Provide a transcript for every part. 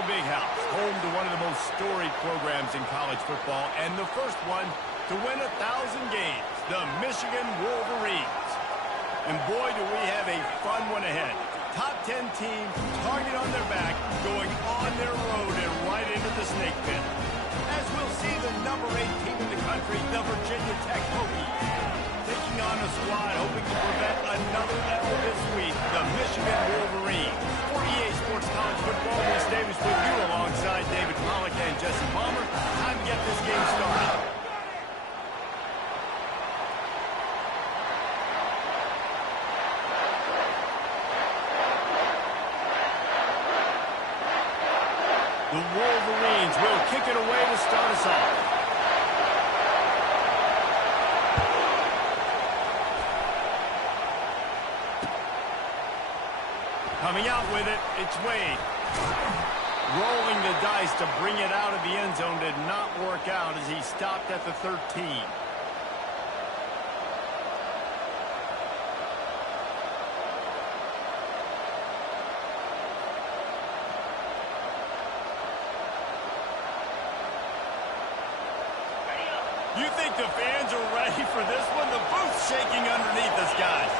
the Big House, home to one of the most storied programs in college football, and the first one to win 1,000 games, the Michigan Wolverines. And boy, do we have a fun one ahead. Top 10 team, target on their back, going on their road and right into the snake pit. As we'll see the number 8 team in the country, the Virginia Tech Hokies, taking on a squad hoping to prevent another L this week, the Michigan Wolverines. For EA Sports College Football, Reese Davis with you alongside David Pollack and Jesse Palmer. Time to get this game started. The Wolverines will kick it away to start us off. Coming out with it, it's Wade. Rolling the dice to bring it out of the end zone did not work out as he stopped at the 13. You think the fans are ready for this one? The booth's shaking underneath us, guys.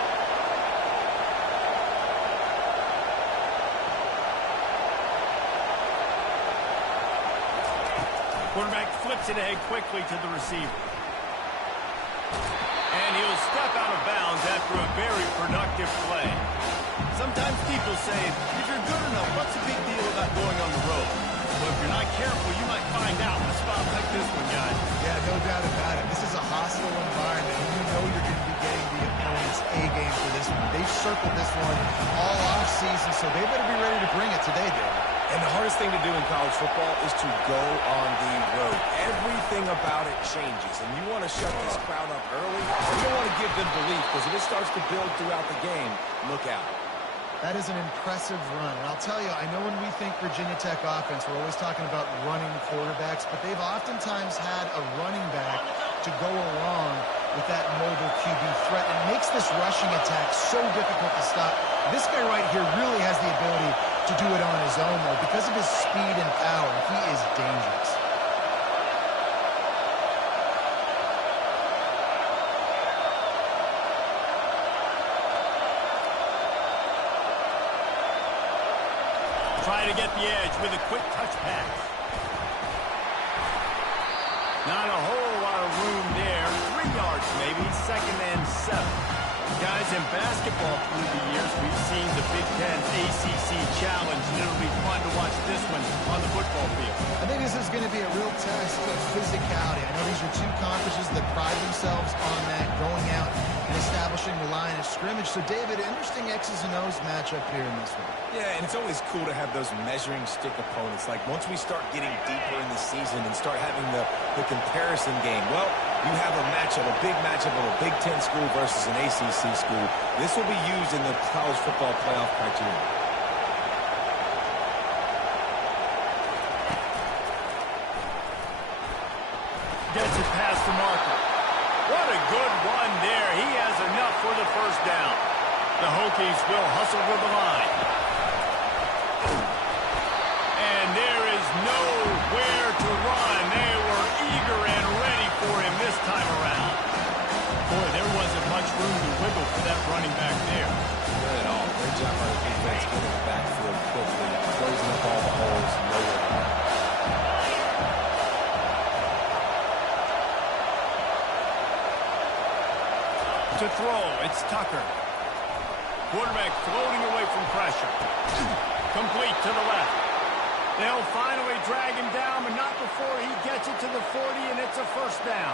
Quarterback flips it ahead quickly to the receiver. And he'll step out of bounds after a very productive play. Sometimes people say, if you're good enough, what's the big deal about going on the road? Well, if you're not careful, you might find out in a spot like this one, guys. Yeah, no doubt about it. This is a hostile environment, and you know you're going to be getting the opponent's A game for this one. They've circled this one all offseason, so they better be ready to bring it today, David. And the hardest thing to do in college football is to go on the road. Everything about it changes, and you want to shut this crowd up early. You don't want to give them belief, because if it starts to build throughout the game, look out. That is an impressive run. And I'll tell you, I know when we think Virginia Tech offense, we're always talking about running quarterbacks, but they've oftentimes had a running back to go along with that mobile QB threat. It makes this rushing attack so difficult to stop. This guy right here really has the ability to do it on his own, though. Because of his speed and power, he is dangerous. Try to get the edge with a quick touch pass. Not a whole lot of room there. 3 yards maybe, 2nd and 7. Guys, in basketball through the years, we've seen the Big Ten ACC Challenge. It'll be fun to watch this one on the football field. I think this is going to be a real test of physicality. I know these are 2 conferences that pride themselves on that, going out and establishing the line of scrimmage. So, David, interesting X's and O's matchup here in this one. Yeah, and it's always cool to have those measuring stick opponents. Like, once we start getting deeper in the season and start having the comparison game, well, you have a matchup, a big matchup of a Big Ten school versus an ACC school. This will be used in the college football playoff criteria. Gets it past the marker. What a good one there. He has enough for the first down. The Hokies will hustle to the line. And there is nowhere to run. They were eager and ready for him this time around. Boy, there wasn't much room to wiggle for that running back there. Not at all. Great job by the defense getting the backfield quickly, closing up all the holes, nowhere. To throw, it's Tucker. Quarterback floating away from pressure. Complete to the left. They'll finally drag him down, but not before he gets it to the 40, and it's a first down.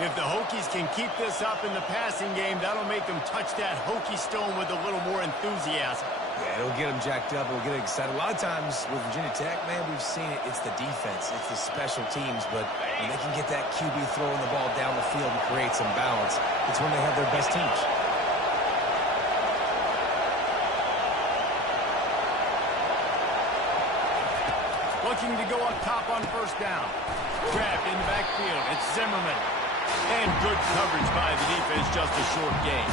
If the Hokies can keep this up in the passing game, that'll make them touch that Hokie stone with a little more enthusiasm. Yeah, it'll get them jacked up. It'll get them excited. A lot of times with Virginia Tech, man, we've seen it. It's the defense. It's the special teams. But when they can get that QB throwing the ball down the field and create some balance, it's when they have their best teams. Looking to go up top on first down. Grabbed in the backfield. It's Zimmerman. And good coverage by the defense, just a short gain.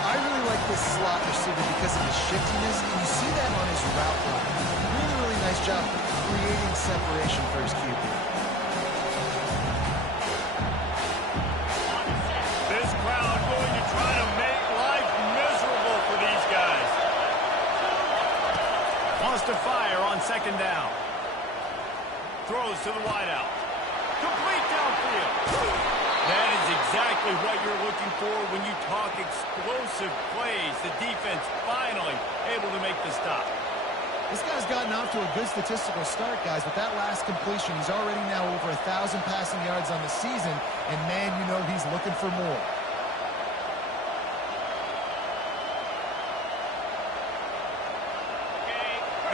I really like this slot receiver because of his shiftiness, and you see that on his route run. Really, really nice job creating separation for his QB. This crowd going to try to make life miserable for these guys. Wants to fire on second down. Throws to the wideout. Complete downfield. That is exactly what you're looking for when you talk explosive plays. The defense finally able to make the stop. This guy's gotten off to a good statistical start, guys. With that last completion, he's already now over 1,000 passing yards on the season. And, man, you know he's looking for more.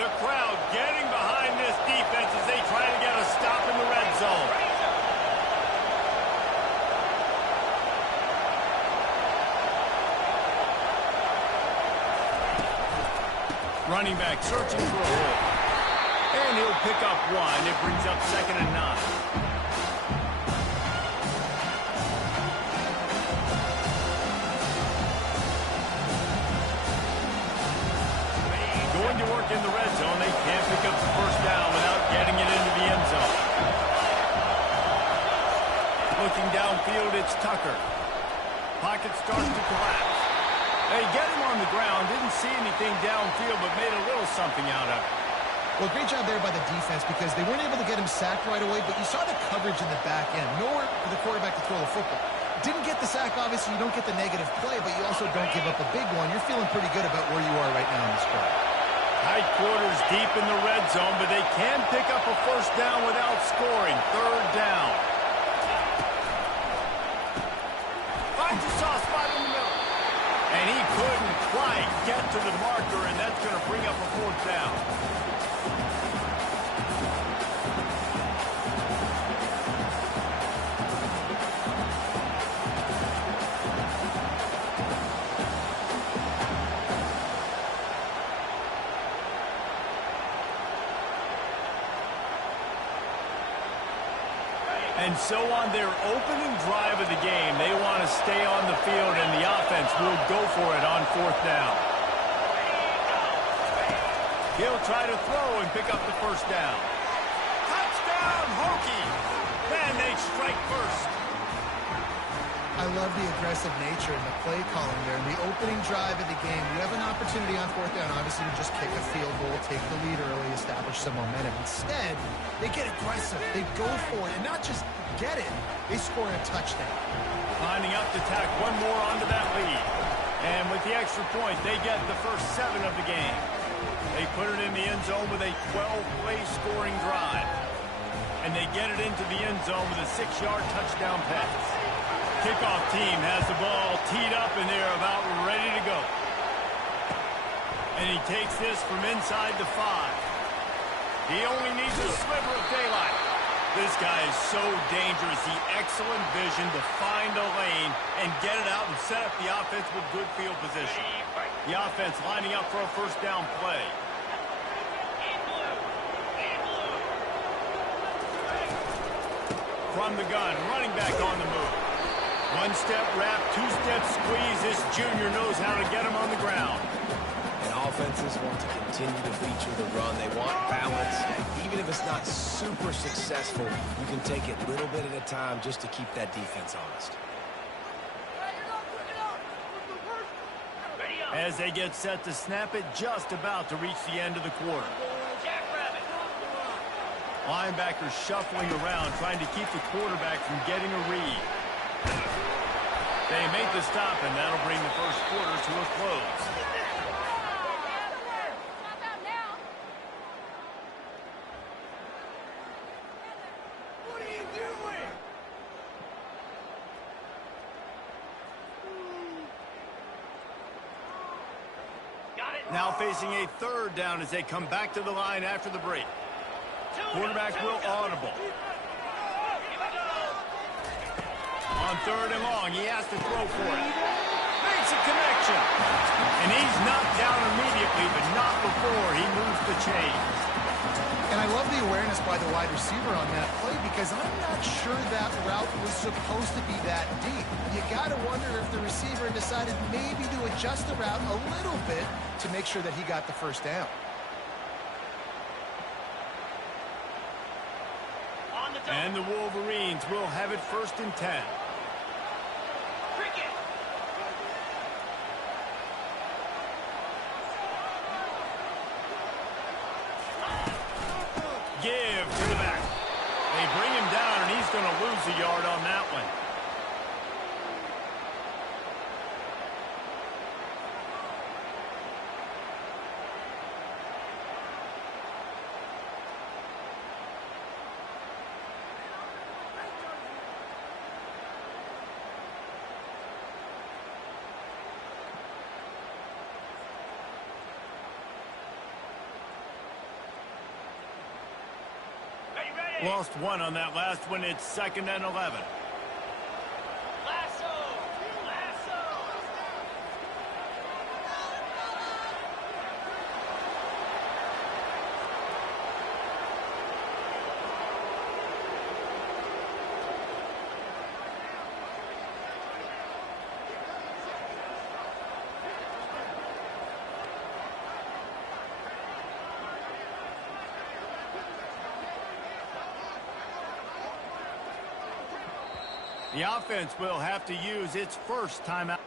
The crowd getting behind this defense as they try to get a stop in the red zone. Running back searching for a hole. And he'll pick up one. It brings up 2nd and 9. Going to work in the red zone. They can't pick up the first down without getting it into the end zone. Looking downfield, it's Tucker. Pocket starts to collapse. They get him on the ground. Didn't see anything downfield, but made a little something out of it. Well, great job there by the defense because they weren't able to get him sacked right away, but you saw the coverage in the back end. Nowhere for the quarterback to throw the football. Didn't get the sack, obviously. You don't get the negative play, but you also don't give up a big one. You're feeling pretty good about where you are right now in this drive. Tight quarters deep in the red zone, but they can pick up a first down without scoring. 3rd down. Finds a soft spot in the middle. And he couldn't quite get to the marker, and that's going to bring up a 4th down. And so on their opening drive of the game, they want to stay on the field, and the offense will go for it on 4th down. He'll try to throw and pick up the first down. Touchdown, Hokie! Man, they strike first. I love the aggressive nature and the play calling there. In the opening drive of the game, you have an opportunity on 4th down, obviously, to just kick a field goal, take the lead early, establish some momentum. Instead, they get aggressive. They go for it, and not just get it, they score a touchdown. Lining up to tack one more onto that lead. And with the extra point, they get the first 7 of the game. They put it in the end zone with a 12-play scoring drive. And they get it into the end zone with a 6-yard touchdown pass. Kickoff team has the ball teed up, and they're about ready to go. And he takes this from inside the 5. He only needs a sliver of daylight. This guy is so dangerous. The excellent vision to find a lane and get it out and set up the offense with good field position. The offense lining up for a first down play. From the gun, running back on the move. 1-step wrap, 2-step squeeze. This junior knows how to get him on the ground. And offenses want to continue to feature the run. They want balance. Even if it's not super successful, you can take it little bit at a time just to keep that defense honest. As they get set to snap it, just about to reach the end of the quarter. Linebackers shuffling around, trying to keep the quarterback from getting a read. They make the stop, and that'll bring the first quarter to a close. What are you doing? Now facing a 3rd down as they come back to the line after the break. Quarterback will audible. On 3rd and long, he has to throw for it. Makes a connection. And he's knocked down immediately, but not before he moves the chains. And I love the awareness by the wide receiver on that play because I'm not sure that route was supposed to be that deep. You got to wonder if the receiver decided maybe to adjust the route a little bit to make sure that he got the first down. And the Wolverines will have it 1st and 10. Give to the back. They bring him down, and he's going to lose a yard on that one. Lost one on that last one. It's 2nd and 11. The offense will have to use its first timeout.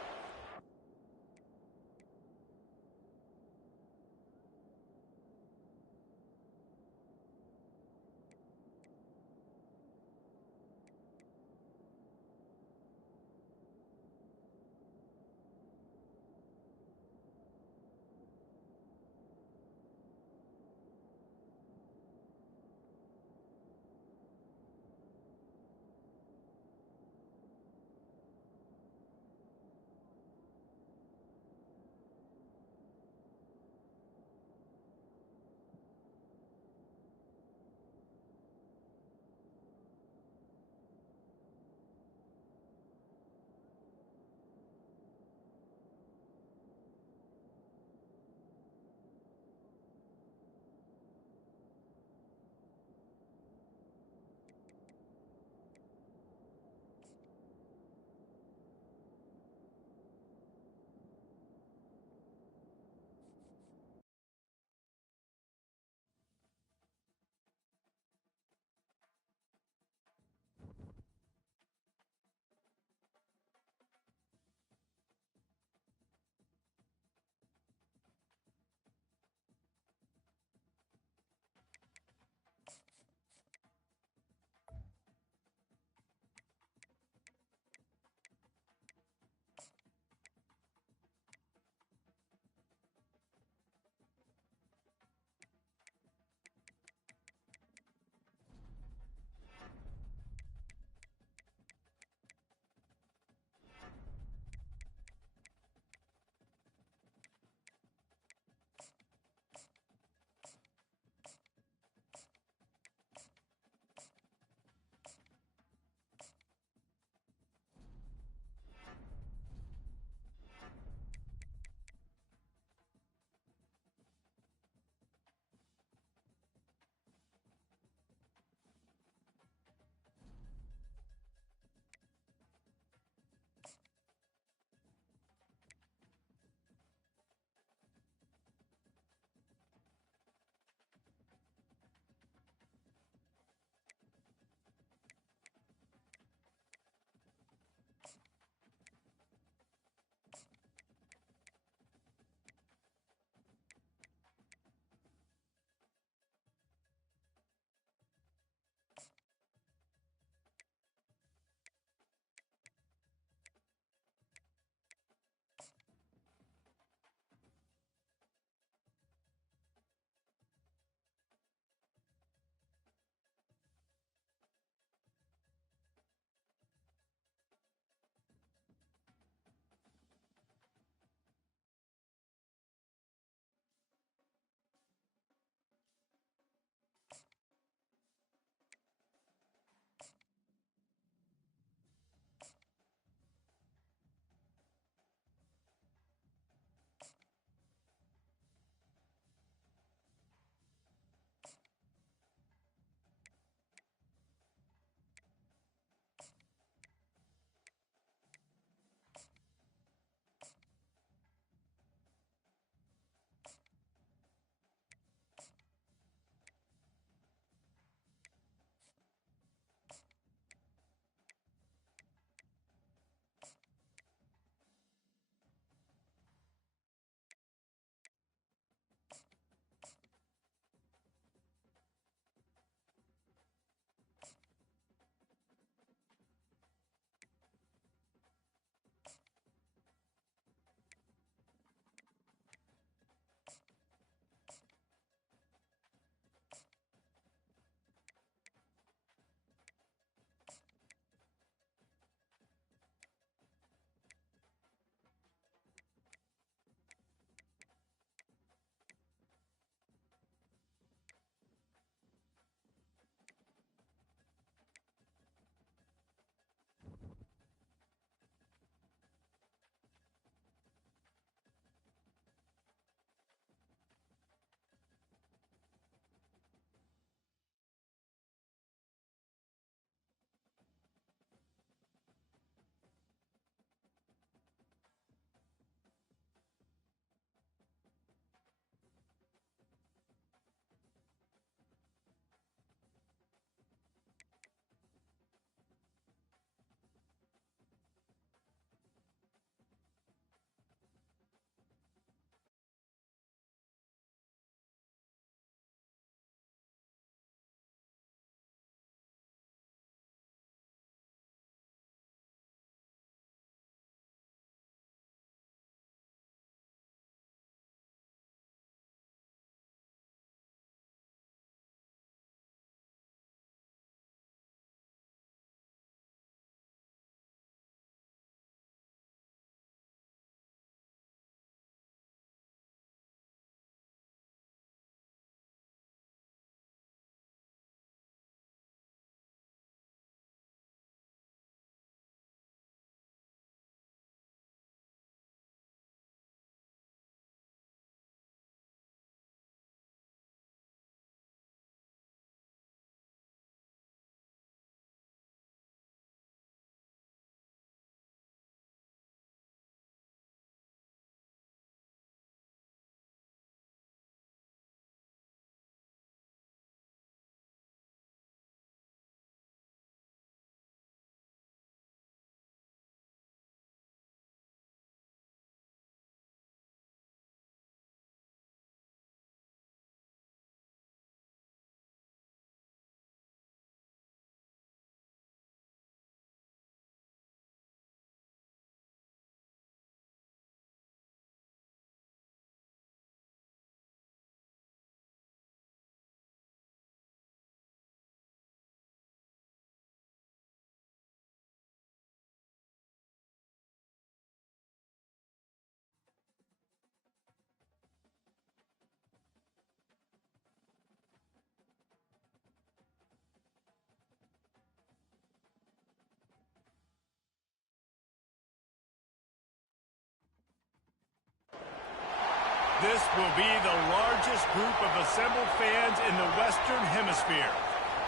will be the largest group of assembled fans in the Western Hemisphere.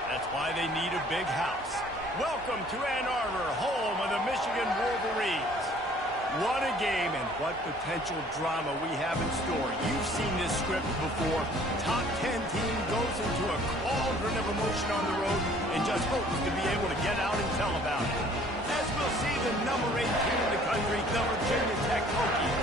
That's why they need a big house. Welcome to Ann Arbor, home of the Michigan Wolverines. What a game and what potential drama we have in store. You've seen this script before. Top 10 team goes into a cauldron of emotion on the road and just hopes to be able to get out and tell about it. As we'll see the number 8 team in the country, the Virginia Tech Hokies,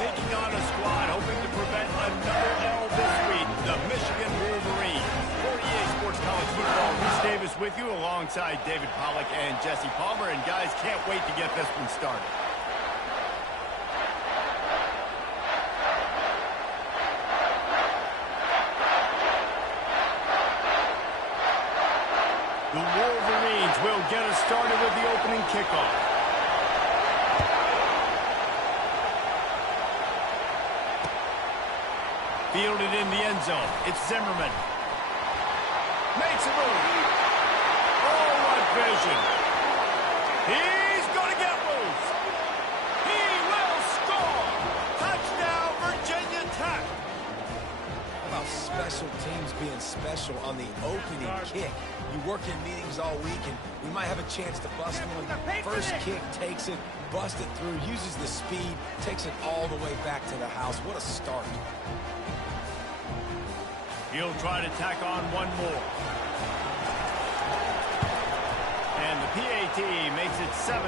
taking on a squad hoping to prevent another L this week, the Michigan Wolverines. 48 Sports College Football, Reese Davis with you alongside David Pollack and Jesse Palmer. And guys, can't wait to get this one started. The Wolverines will get us started with the opening kickoff. Fielded in the end zone. It's Zimmerman. Makes a move. Oh, what vision. He's going to get loose. He will score. Touchdown, Virginia Tech. How about special teams being special on the opening kick? You work in meetings all week, and we might have a chance to bust one. First kick takes it, busts it through, uses the speed, takes it all the way back to the house. What a start. He'll try to tack on one more. And the PAT makes it 7-0.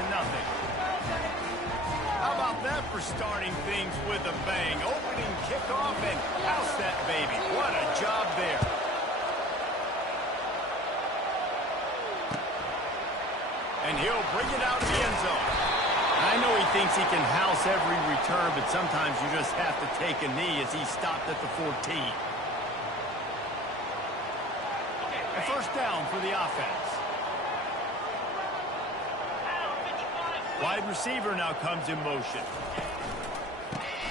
How about that for starting things with a bang? Opening kickoff and house that baby. What a job there. And he'll bring it out of the end zone. I know he thinks he can house every return, but sometimes you just have to take a knee as he stopped at the 14. A first down for the offense. Wide receiver now comes in motion.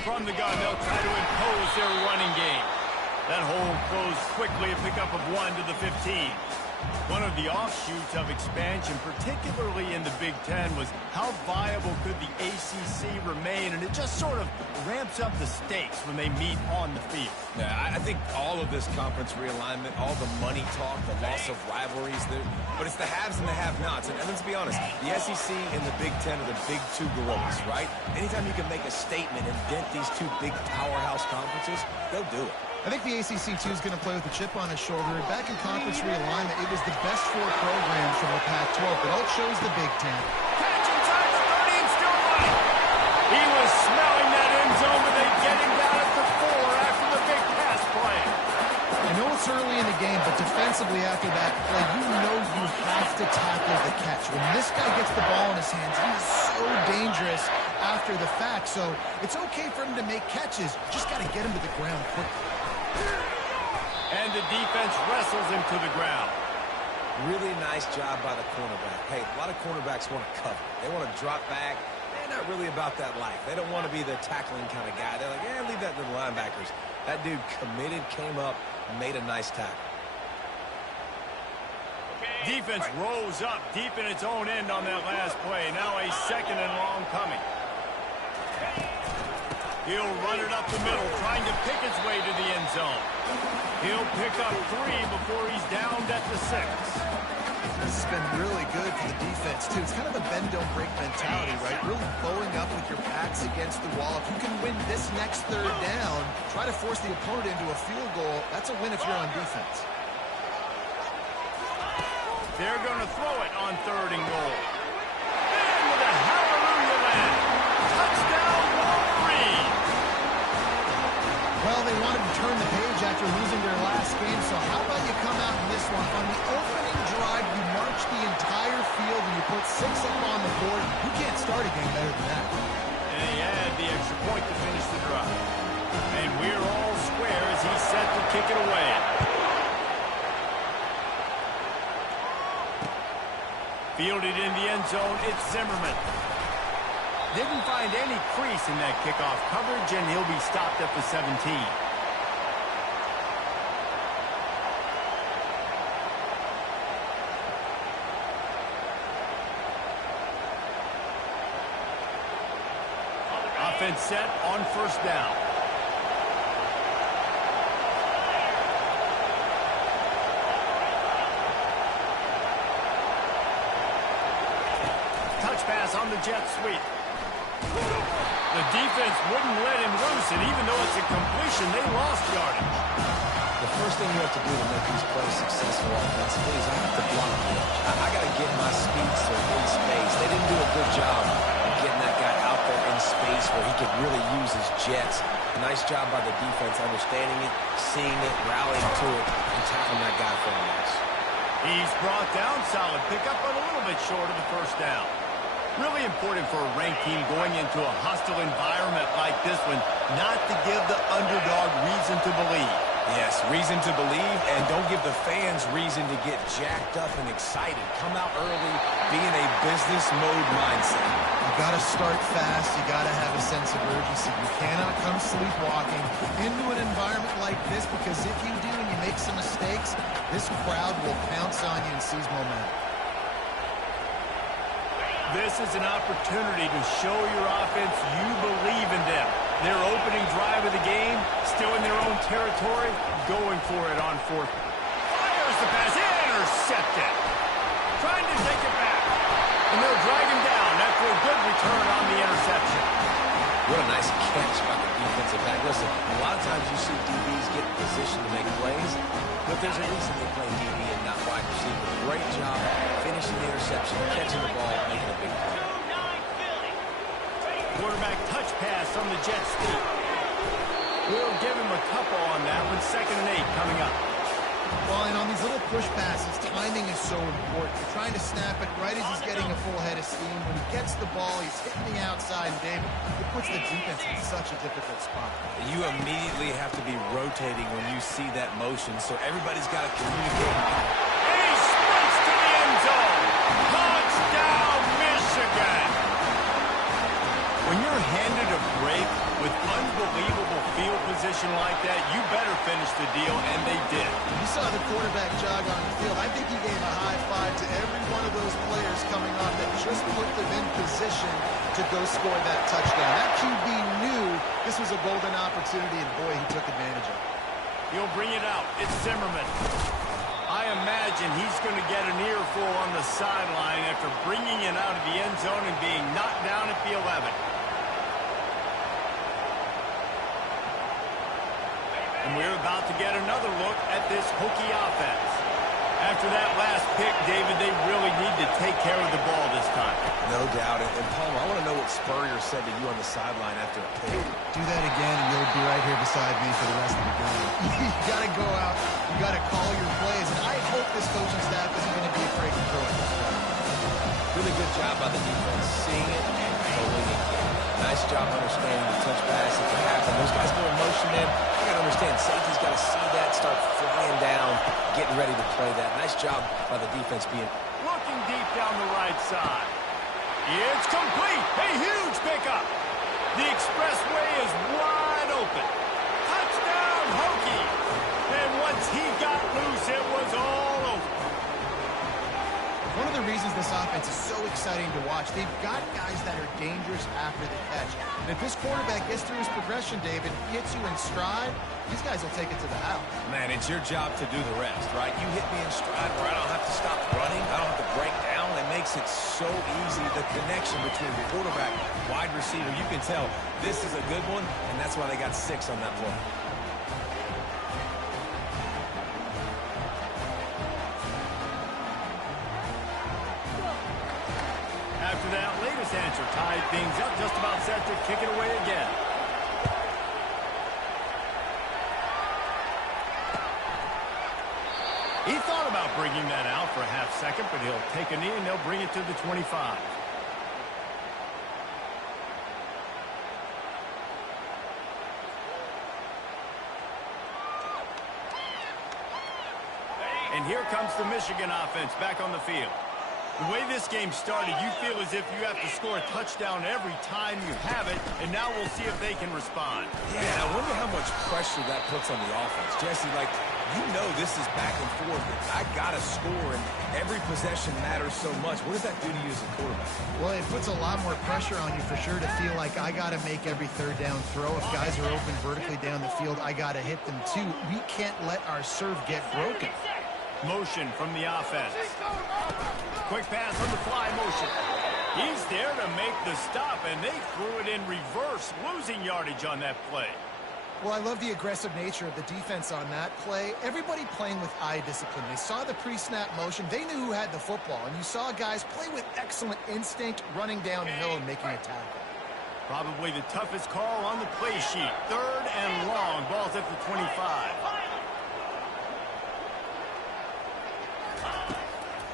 From the gun, they'll try to impose their running game. That hole closed quickly, a pickup of 1 to the 15. One of the offshoots of expansion, particularly in the Big Ten, was how viable could the ACC remain, and it just sort of ramps up the stakes when they meet on the field. Yeah, I think all of this conference realignment, all the money talk, the loss of rivalries, but it's the haves and the have-nots. And let's be honest, the SEC and the Big Ten are the big two gorillas, right? Anytime you can make a statement and dent these two big powerhouse conferences, they'll do it. I think the ACC, too, is going to play with a chip on his shoulder. Back in conference realignment, it was the best 4 programs from the Pac-12, but all chose the Big Ten. Catch inside the 30 and still running. He was smelling that end zone, but they get him down at the 4 after the big pass play. I know it's early in the game, but defensively after that play, you know you have to tackle the catch. When this guy gets the ball in his hands, he is so dangerous after the fact. So it's okay for him to make catches. Just got to get him to the ground quickly. And the defense wrestles him to the ground. Really nice job by the cornerback. Hey, a lot of cornerbacks want to cover. They want to drop back. They're not really about that life. They don't want to be the tackling kind of guy. They're like, yeah, leave that to the linebackers. That dude committed, came up, made a nice tackle. Defense rose up deep in its own end on that last play. Now a 2nd and long coming. He'll run it up the middle, trying to pick his way to the end zone. He'll pick up 3 before he's downed at the 6. This has been really good for the defense, too. It's kind of a bend-don't-break mentality, right? Really bowing up with your backs against the wall. If you can win this next 3rd down, try to force the opponent into a field goal. That's a win if you're on defense. They're going to throw it on 3rd and goal. And with a hallelujah land. Touchdown, Wolverines. Well, they wanted to turn the page after losing their last game, so how about you come out in this one? On the opening drive, you march the entire field and you put 6 up on the board. You can't start a game better than that. And he had the extra point to finish the drive. And we're all square as he's set to kick it away. Fielded in the end zone, it's Zimmerman. Didn't find any crease in that kickoff coverage, and he'll be stopped at the 17. Offense set on 1st down. pass on the jet sweep. The defense wouldn't let him loose, and even though it's a completion, they lost yardage. The first thing you have to do to make these plays successful offensively is I have to block the edge. I got to get my speedster in space. They didn't do a good job of getting that guy out there in space where he could really use his jets. A nice job by the defense understanding it, seeing it, rallying to it, and tackling that guy for a loss. He's brought down. Solid pickup, but a little bit short of the first down. Really important for a ranked team going into a hostile environment like this one not to give the underdog reason to believe. Yes, reason to believe, and don't give the fans reason to get jacked up and excited. Come out early, be in a business mode mindset. You got to start fast. You got to have a sense of urgency. You cannot come sleepwalking into an environment like this, because if you do and you make some mistakes, this crowd will pounce on you and seize momentum. This is an opportunity to show your offense you believe in them. Their opening drive of the game, still in their own territory, going for it on fourth. Fires the pass, intercepted. Trying to take it back. And they'll drag him down after a good return on the interception. What a nice catch by the defensive back. Listen, a lot of times you see DBs get in position to make plays, but there's a reason they play DB and not wide receiver. Great job finishing the interception, catching the ball, making a big play. Quarterback touch pass on the jet sweep. We'll give him a couple on that one. 2nd and 8 coming up. Well, and on these little push passes, timing is so important. You're trying to snap it right as he's getting a full head of steam. When he gets the ball, he's hitting the outside, and David, it puts the defense in such a difficult spot. You immediately have to be rotating when you see that motion, so everybody's got to communicate. And he sprints to the end zone. Touchdown, Michigan! When you're handed a break with unbelievable field position like that, you better finish the deal, and they did. You saw the quarterback jog on the field. I think he gave a high five to every one of those players coming on that just put them in position to go score that touchdown. That QB knew this was a golden opportunity, and boy, he took advantage of it. He'll bring it out. It's Zimmerman. I imagine he's going to get an earful on the sideline after bringing it out of the end zone and being knocked down at the 11. And we're about to get another look at this Hokie offense. After that last pick, David, they really need to take care of the ball this time. No doubt. And Palmer, I want to know what Spurrier said to you on the sideline after a pick. Do that again, and you'll be right here beside me for the rest of the game. You got to go out. You got to call your plays. And I hope this coaching staff isn't going to be afraid to throw it. Really good job by the defense, seeing it and throwing it in. Nice job understanding the touch pass that can happen. Those guys go in motion in. You got to understand, safety's got to see that, start flying down, getting ready to play that. Nice job by the defense being... Looking deep down the right side. It's complete. A huge pickup. The expressway is wide open. Touchdown, Hokie. And once he got loose, it was all over. One of the reasons this offense is so exciting to watch, they've got guys that are dangerous after the catch. And if this quarterback gets through his progression, David, hits you in stride, these guys will take it to the house. Man, it's your job to do the rest, right? You hit me in stride where I don't have to stop running. I don't have to break down. It makes it so easy. The connection between the quarterback, wide receiver, you can tell this is a good one, and that's why they got 6 on that play. After that latest answer tied things up, just about set to kick it away again. He thought about bringing that out for a half second, but he'll take a knee and they'll bring it to the 25. And here comes the Michigan offense back on the field. The way this game started, you feel as if you have to score a touchdown every time you have it, and now we'll see if they can respond. Yeah, I wonder how much pressure that puts on the offense. Jesse, like, you know this is back and forth. I got to score, and every possession matters so much. What does that do to you as a quarterback? Well, it puts a lot more pressure on you for sure to feel like I got to make every third down throw. If guys are open vertically down the field, I got to hit them too. We can't let our serve get broken. Motion from the offense. Quick pass on the fly motion. He's there to make the stop, and they threw it in reverse, losing yardage on that play. Well, I love the aggressive nature of the defense on that play. Everybody playing with eye discipline. They saw the pre-snap motion. They knew who had the football, and you saw guys play with excellent instinct, running downhill and making a tackle. Probably the toughest call on the play sheet. 3rd and long. Ball's at the 25.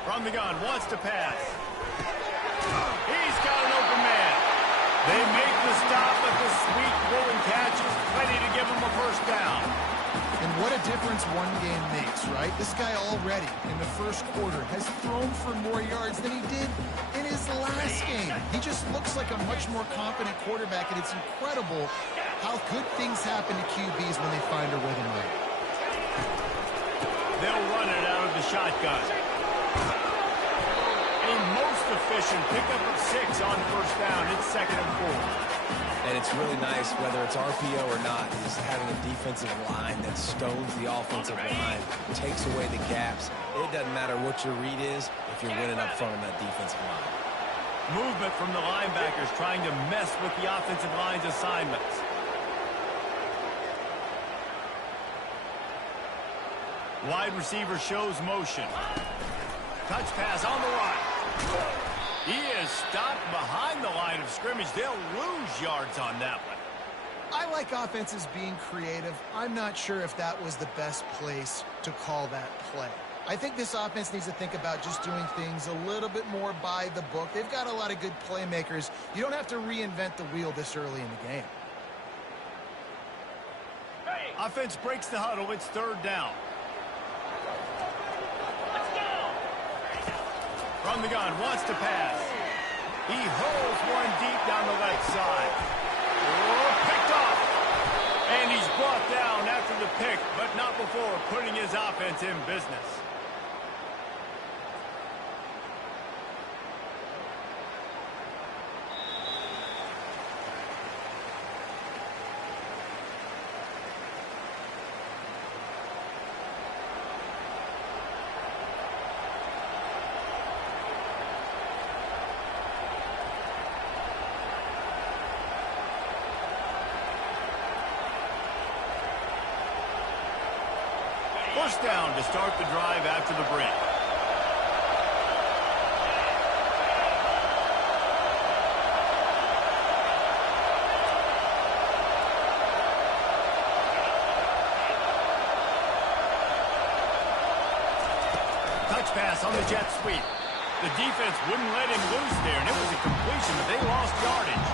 From the gun, wants to pass. He's got an open man. They make the stop, but the sweet throw catch is plenty to give him a first down. And what a difference one game makes, right? This guy already in the first quarter has thrown for more yards than he did in his last game. He just looks like a much more confident quarterback, and it's incredible how good things happen to QBs when they find a rhythm right. They'll run it out of the shotgun. A most efficient pickup of 6 on first down. It's 2nd and 4. And it's really nice, whether it's RPO or not, is having a defensive line that stones the offensive line, takes away the gaps. It doesn't matter what your read is if you're winning up front on that defensive line. Movement from the linebackers trying to mess with the offensive line's assignments. Wide receiver shows motion. Touch pass on the right. He is stopped behind the line of scrimmage. They'll lose yards on that one. I like offenses being creative. I'm not sure if that was the best place to call that play. I think this offense needs to think about just doing things a little bit more by the book. They've got a lot of good playmakers. You don't have to reinvent the wheel this early in the game. Offense breaks the huddle. It's 3rd down. From the gun, wants to pass. He holds one deep down the left side. Oh, picked off. And he's brought down after the pick, but not before putting his offense in business. First down to start the drive after the break. Touch pass on the jet sweep. The defense wouldn't let him loose there, and it was a completion, but they lost yardage.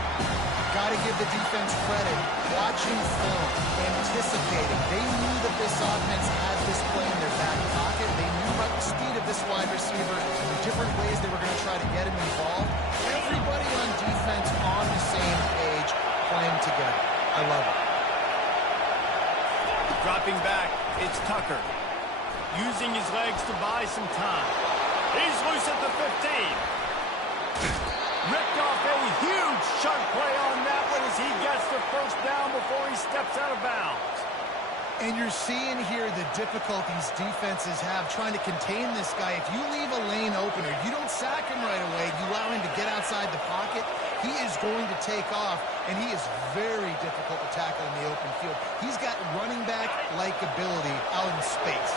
Got to give the defense credit. Watching film, anticipating. They knew that this offense had this play in their back pocket. They knew about the speed of this wide receiver, the different ways they were going to try to get him involved. Everybody on defense on the same page, playing together. I love it. Dropping back, it's Tucker. Using his legs to buy some time. He's loose at the 15. Ripped off a huge sharp play on that one as he gets the first down before he steps out of bounds. And you're seeing here the difficulties defenses have trying to contain this guy. If you leave a lane open or you don't sack him right away, you allow him to get outside the pocket, he is going to take off, and he is very difficult to tackle in the open field. He's got running back-like ability out in space.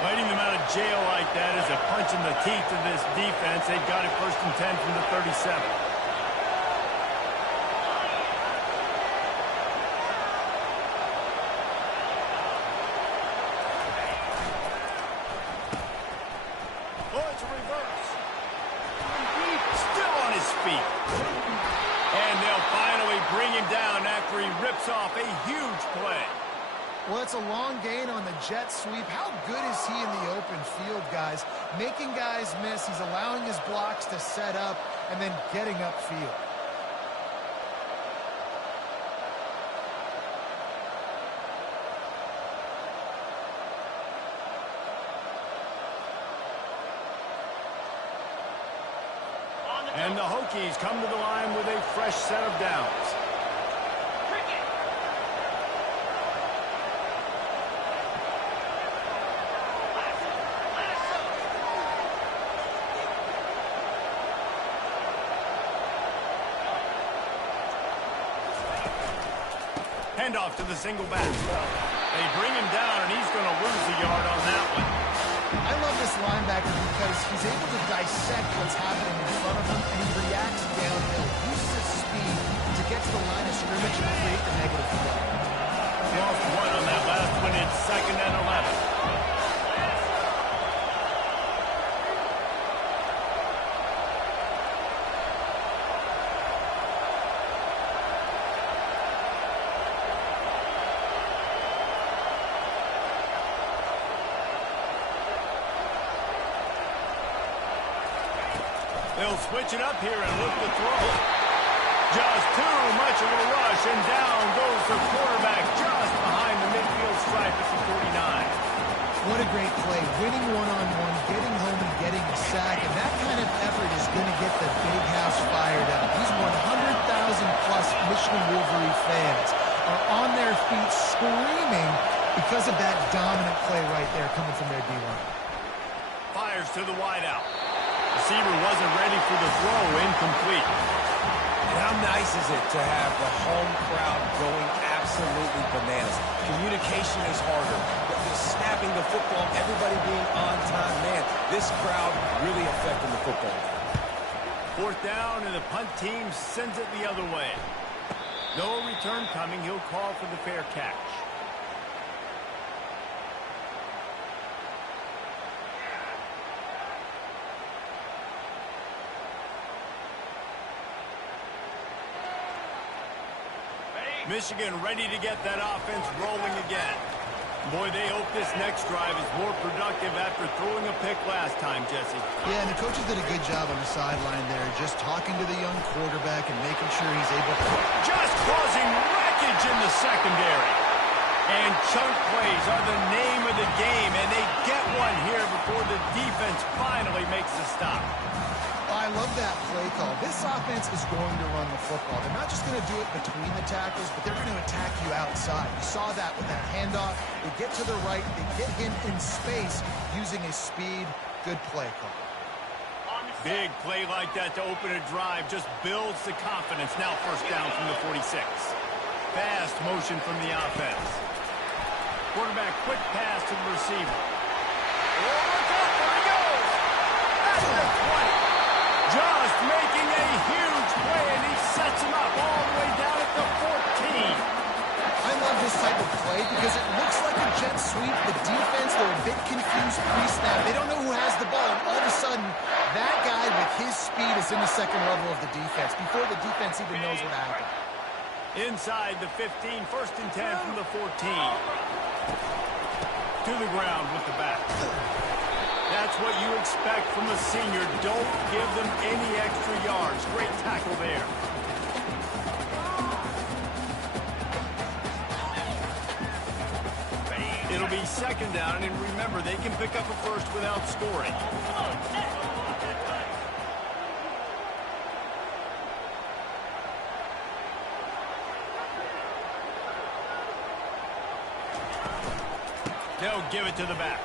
Letting them out of jail like that is a punch in the teeth to this defense. They've got it 1st and 10 from the 37. Oh, it's a reverse. Still on his feet. And they'll finally bring him down after he rips off a huge play. Well, it's a long gain on the jet sweep. How good is he in the open field, guys? Making guys miss. He's allowing his blocks to set up and then getting upfield. And the Hokies come to the line with a fresh set of downs. Handoff to the single back. They bring him down, and he's going to lose a yard on that one. I love this linebacker because he's able to dissect what's happening in front of him, and he reacts downhill. He uses his speed to get to the line of scrimmage and create the negative play. Lost one on that last one. It's 2nd and 11. They'll switch it up here and look to throw. Just too much of a rush, and down goes the quarterback just behind the midfield stripe at the 49. What a great play. Winning one-on-one, getting home and getting a sack, and that kind of effort is going to get the big house fired up. These 100,000-plus Michigan Wolverine fans are on their feet screaming because of that dominant play right there coming from their D-line. Fires to the wideout. Receiver wasn't ready for the throw, incomplete. And how nice is it to have the home crowd going absolutely bananas? Communication is harder. The snapping the football, everybody being on time. Man, this crowd really affecting the football. 4th down, and the punt team sends it the other way. No return coming. He'll call for the fair catch. Michigan ready to get that offense rolling again. Boy, they hope this next drive is more productive after throwing a pick last time, Jesse. Yeah, and the coaches did a good job on the sideline there, just talking to the young quarterback and making sure he's able to... Just causing wreckage in the secondary. And chunk plays are the name of the game, and they get one here before the defense finally makes the stop. I love that play call. This offense is going to run the football. They're not just going to do it between the tackles, but they're going to attack you outside. You saw that with that handoff. They get to the right. They get him in space using his speed. Good play call. Big play like that to open a drive just builds the confidence. Now 1st down from the 46. Fast motion from the offense. Quarterback quick pass to the receiver. Oh, look out, there he goes. That's the 20. Just making a huge play, and he sets him up all the way down at the 14. I love this type of play because it looks like a jet sweep. The defense, they're a bit confused pre-snap. They don't know who has the ball, and all of a sudden, that guy with his speed is in the 2nd level of the defense before the defense even knows what happened. Inside the 15, 1st and 10 from the 14. To the ground with the back. That's what you expect from a senior. Don't give them any extra yards. Great tackle there. It'll be 2nd down, and remember, they can pick up a first without scoring. They'll give it to the back.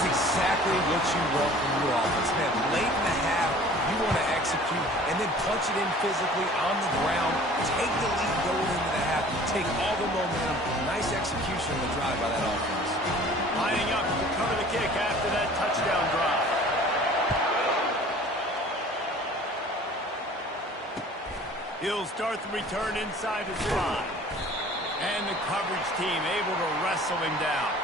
Exactly what you want from your offense. Man, late in the half, you want to execute and then punch it in physically on the ground, take the lead going into the half, take all the momentum. Nice execution on the drive by that offense. Lining up to cover the kick after that touchdown drive. He'll start the return inside his 5. And the coverage team able to wrestle him down.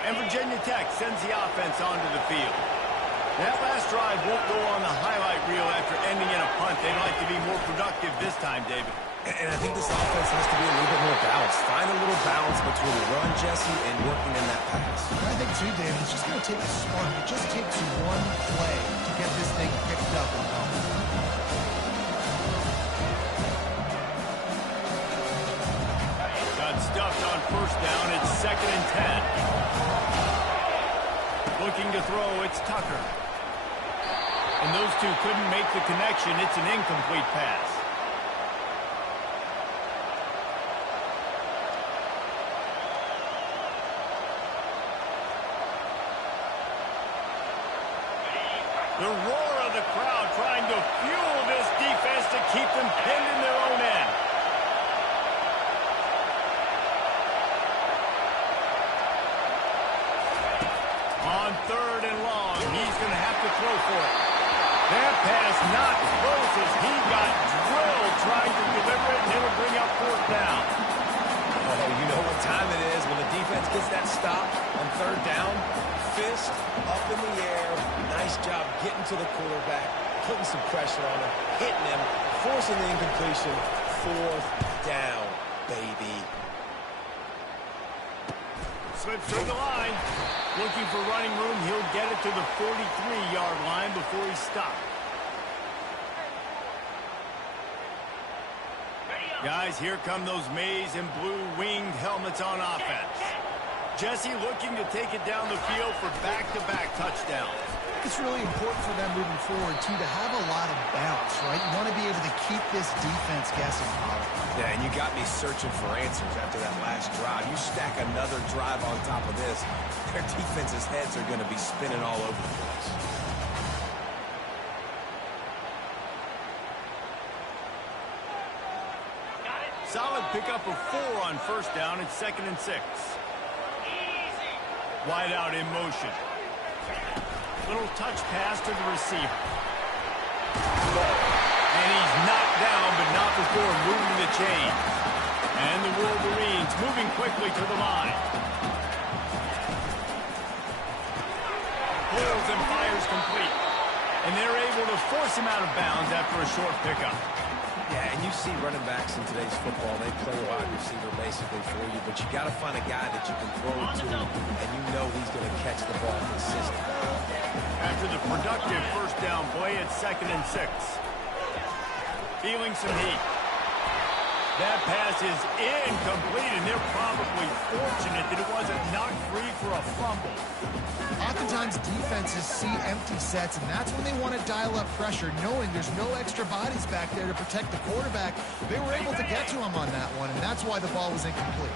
And Virginia Tech sends the offense onto the field. That last drive won't go on the highlight reel after ending in a punt. They'd like to be more productive this time, David. And I think this offense has to be a little bit more balanced. Find a little balance between the run, Jesse, and working in that pass. I think, too, David, it's just going to take a spark. It just takes one play to get this thing picked up and going. Got stuffed on 1st down. It's 2nd and 10. Looking to throw, it's Tucker. And those two couldn't make the connection. It's an incomplete pass. The roar of the crowd trying to fuel this defense to keep them pinned in their own end. On 3rd and long, he's going to have to throw for it. That pass not close as he got drilled trying to deliver it, and it'll bring up 4th down. Oh, you know what time it is when the defense gets that stop on 3rd down. Fist up in the air. Nice job getting to the quarterback, putting some pressure on him, hitting him, forcing the incompletion. 4th down, baby. Slips through the line. Looking for running room. He'll get it to the 43-yard line before he stops. Guys, here come those maize and blue winged helmets on offense. Jesse looking to take it down the field for back-to-back touchdowns. It's really important for them moving forward, too, to have a lot of bounce, right? You want to be able to keep this defense guessing. Yeah, and you got me searching for answers after that last drive. You stack another drive on top of this, their defense's heads are going to be spinning all over the place. Solid pickup of 4 on 1st down. It's 2nd and 6. Wide out in motion. Little touch pass to the receiver. And he's knocked down, but not before moving the chain. And the Wolverines moving quickly to the line. Pulls and fires complete. And they're able to force him out of bounds after a short pickup. Yeah, and you see running backs in today's football, they play wide receiver basically for you, but you got to find a guy that you can throw it to, and you know he's going to catch the ball consistently. After the productive 1st down play, it's 2nd and 6. Feeling some heat. That pass is incomplete, and they're probably fortunate that it wasn't knocked free for a fumble. Oftentimes, defenses see empty sets, and that's when they want to dial up pressure, knowing there's no extra bodies back there to protect the quarterback. They were able to get to him on that one, and that's why the ball was incomplete.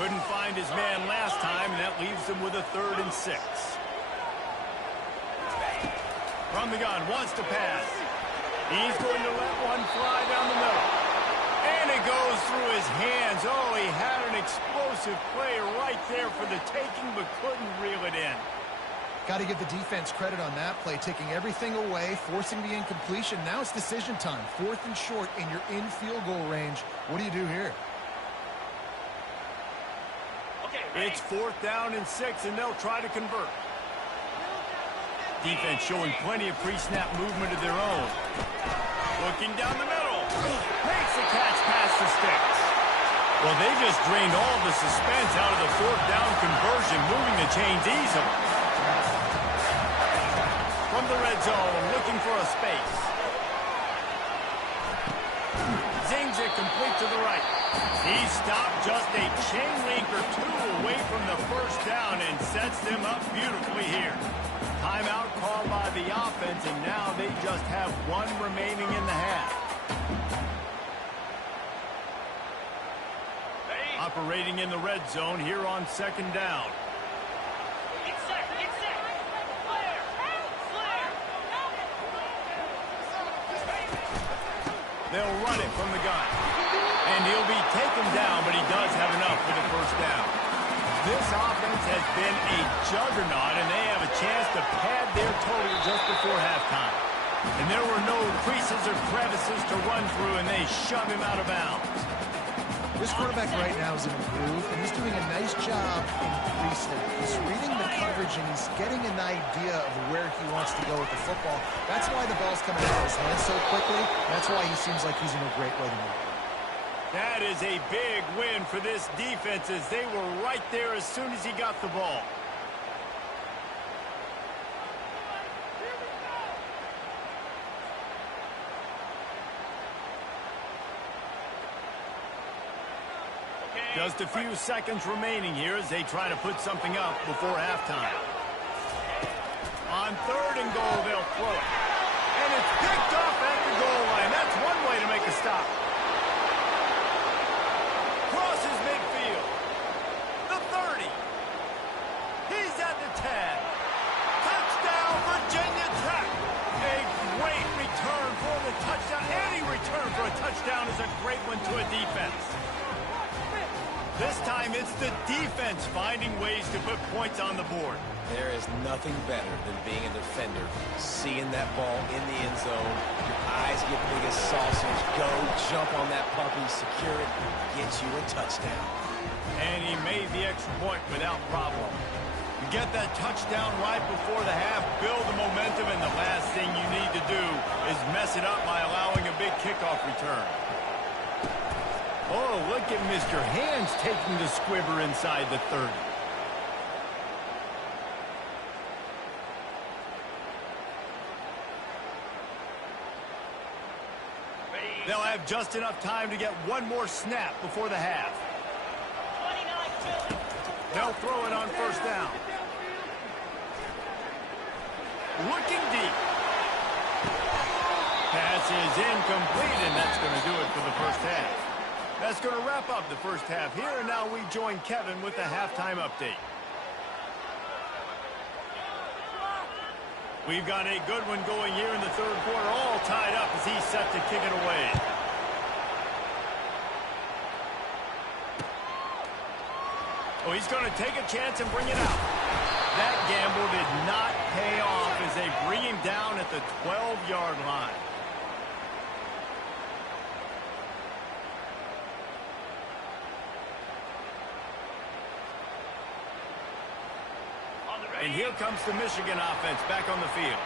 Couldn't find his man last time, and that leaves them with a 3rd and 6. From the gun, wants to pass. He's going to let one fly down the middle. And it goes through his hands. Oh, he had an explosive play right there for the taking, but couldn't reel it in. Got to give the defense credit on that play, taking everything away, forcing the incompletion. Now it's decision time. 4th and short, and you're in field goal range. What do you do here? It's 4th down and 6, and they'll try to convert. Defense showing plenty of pre-snap movement of their own. Looking down the middle. Makes the catch past the sticks. Well, they just drained all the suspense out of the 4th down conversion, moving the chains easily. From the red zone, looking for a space. Zings it complete to the right. He stopped just a chain link or 2 away from the 1st down and sets them up beautifully here. Timeout called by the offense, and now they just have 1 remaining in the half. Operating in the red zone here on 2nd down. They'll run it from the gun. And he'll be taken down, but he does have enough for the 1st down. This offense has been a juggernaut, and they have a chance to pad their total just before halftime. And there were no creases or crevices to run through, and they shove him out of bounds. This quarterback right now is in a groove, and he's doing a nice job in pre-snap. He's reading the coverage, and he's getting an idea of where he wants to go with the football. That's why the ball's coming out of his hands so quickly. That's why he seems like he's in a great way to move. That is a big win for this defense, as they were right there as soon as he got the ball. Just a few seconds remaining here as they try to put something up before halftime. On 3rd and goal, they'll throw it. And it's picked off at the goal line. That's one way to make a stop. Crosses midfield. The 30. He's at the 10. Touchdown, Virginia Tech. A great return for the touchdown. Any return for a touchdown is a great one to a defense. This time it's the defense finding ways to put points on the board. There is nothing better than being a defender. Seeing that ball in the end zone, your eyes get big as saucers. Go, jump on that puppy, secure it, get you a touchdown. And he made the extra point without problem. You get that touchdown right before the half, build the momentum, and the last thing you need to do is mess it up by allowing a big kickoff return. Oh, look at Mr. Hands taking the squibber inside the 30. They'll have just enough time to get one more snap before the half. They'll throw it on 1st down. Looking deep. Pass is incomplete, and that's going to do it for the first half. That's going to wrap up the first half here, and now we join Kevin with the halftime update. We've got a good one going here in the 3rd quarter, all tied up as he's set to kick it away. Oh, he's going to take a chance and bring it out. That gamble did not pay off as they bring him down at the 12-yard line. And here comes the Michigan offense back on the field.